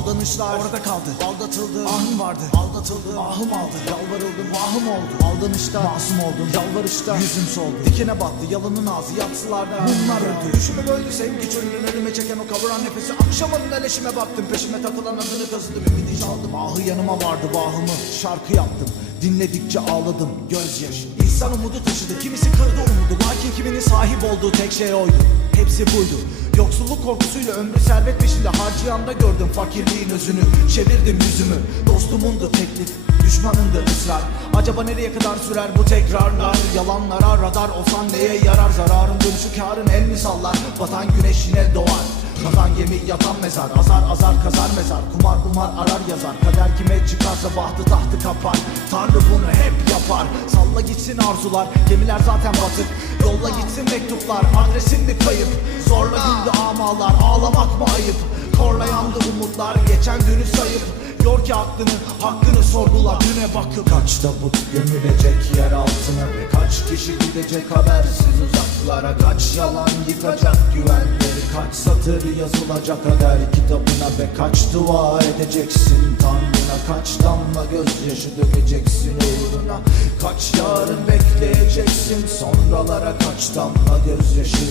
aldanmışlar Orada kaldı. Aldatıldı. Ahım vardı. Aldatıldı. Ahım aldı. Yalvarıldım. Vahım oldu. Aldanışta Masum oldum. Yalvarışta Yüzüm soldu. Dikine battı. Yalının ağzı yatsılarda Bunlar öldü. Düşümü böldü sevgi çölünün önüme çeken o kavuran nefesi. Akşamında leşime baktım. Peşime takılan adını kazıdım. Ümidi çaldım. Ahı yanıma vardı. Vahımı Şarkı yaptım Dinledikçe ağladım gözyaşı. İnsan umudu taşıdı kimisi kırdı umudu. Lakin kiminin sahip olduğu tek şey oydu. Hepsi buydu. Yoksulluk korkusuyla ömrü servet peşinde harcayanda gördüm fakirliğin özünü. Çevirdim yüzümü dostumundu teklif Düşmanındı ısrar. Acaba nereye kadar sürer bu tekrarlar? Yalanlara radar olsan neye yarar? Zararın dönüşü karın el mi sallar. Batan güneş yine doğar Kazan gemi yatan mezar. Azar azar kazar mezar. Kumar kumar arar yazar. Kader kime çıkarsa bahtı tahtı kapar. Tanrı bunu hep yapar. Salla gitsin arzular. Gemiler zaten batık. Yolla gitsin mektuplar. Adresin mi kayıp. Zorla güldü amalar. Ağlamak mı ayıp? Korla yandı umutlar. Geçen günü sayıp. Yor ki aklını hakkını sordular. Düne bakıp. Kaç tabut gömülecek yer altına? Ve kaç kişi gidecek? Habersiz uzaklara Kaç yalan yıkacak güvenleri Kaç satır yazılacak kader kitabına Ve kaç dua edeceksin? Tanrına Kaç damla gözyaşı dökeceksin uğruna? Kaç yarın bekleyeceksin? Sonralara kaç damla gözyaşı?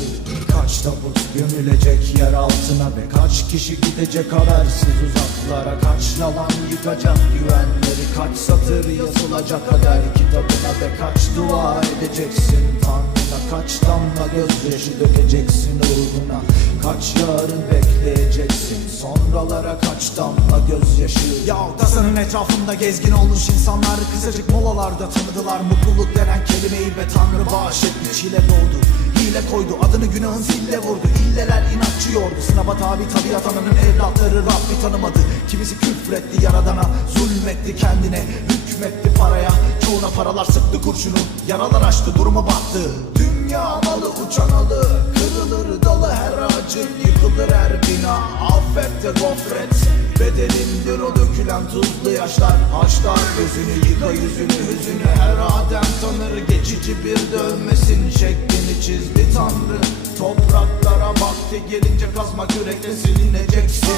Kaç tabut gömülecek yer altına Ve kaç kişi gidecek habersiz uzaklara? Kaç yalan yıkacak güvenleri? Kaç satır yazılacak kader kitabına Ve kaç dua edeceksin? Tanrına Kaç damla gözyaşı dökeceksin uğruna Kaç yarın bekleyeceksin? Sonralara kaç damla gözyaşı? Ya kasanın etrafında gezgin olmuş insanlar Kısacık molalarda tanıdılar. Mutluluk denen kelimeyi ve Tanrı bağışladı Çile doğdu Hile koydu. Adını günahın sille vurdu İlleler inatçı yordu Sınava tabi tabiat ananın evlatları Rabbi tanımadı. Kimisi küfretti yaradana Zulmetti kendine Hükmetti paraya. Çoğuna paralar sıktı kurşunu Yaralar açtı durumu battı Dünya malı uçan alı. Kırılır dalı her ağacın Yıkılır her bina. Affet de gofret Bedelindir o dökülen tuzlu yaşlar. Haşlar gözünü yıka yüzünü hüzünü. Her adem tanır geçici bir dövmesin Şeklini çizdi tanrı vakti gelince kazma kürekle silineceksin.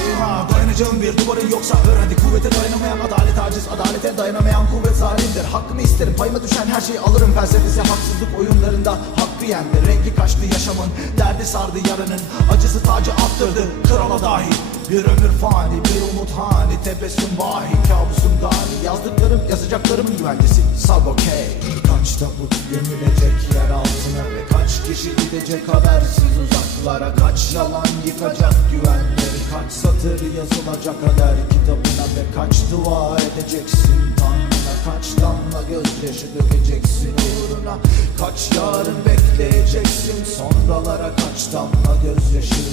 Dayanacağım bir duvarın yoksa öğrendi Kuvvete dayanamayan adalet aciz. Adalete dayanamayan kuvvet zalimdir. Hakkımı isterim. Payıma düşen her şeyi alırım. Felsefesi haksızlık oyunlarında hakkı yendi Rengi kaçtı yaşamın. Derdi sardı yarının. Acısı tacı attırdı krala dahi bir ömür fani, bir umut hani. Tebessüm vahi, kabusum gani Yazdıklarım, yazacaklarımın güvencesi. Sag okey. Kaç tabut gömülecek yer altına Ve kaç kişi gidecek habersiz uzaklara? Kaç yalan yıkacak güvenleri Kaç satır yazılacak kader kitabına Ve kaç dua edeceksin? Tanrına Kaç damla gözyaşı dökeceksin? Uğruna Kaç yarın bekleyeceksin? Sonralara kaç damla gözyaşı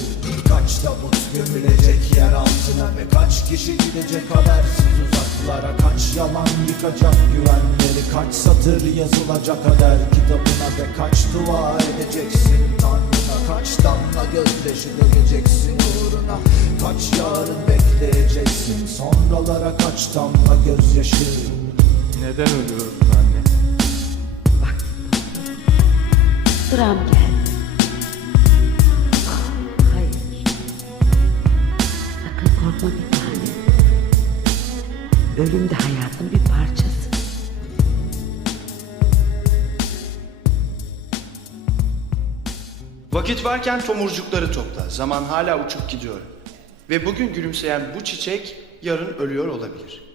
Kaç tabut gömülecek yer altına Ve kaç kişi gidecek habersiz uzaklara? Kaç yalan yıkacak güvenleri? Kaç satır yazılacak kader kitabına Ve kaç dua edeceksin? Tanrına Kaç damla gözyaşı dökeceksin uğruna Kaç yarın bekleyeceksin Sonralara kaç damla gözyaşı Neden ölüyoruz anne? Dram geldi. Hayır. Sakın korkma bir tane. Ölüm de hayatın bir parçası. Vakit varken tomurcukları topla. Zaman hala uçup gidiyor. Ve bugün gülümseyen bu çiçek yarın ölüyor olabilir.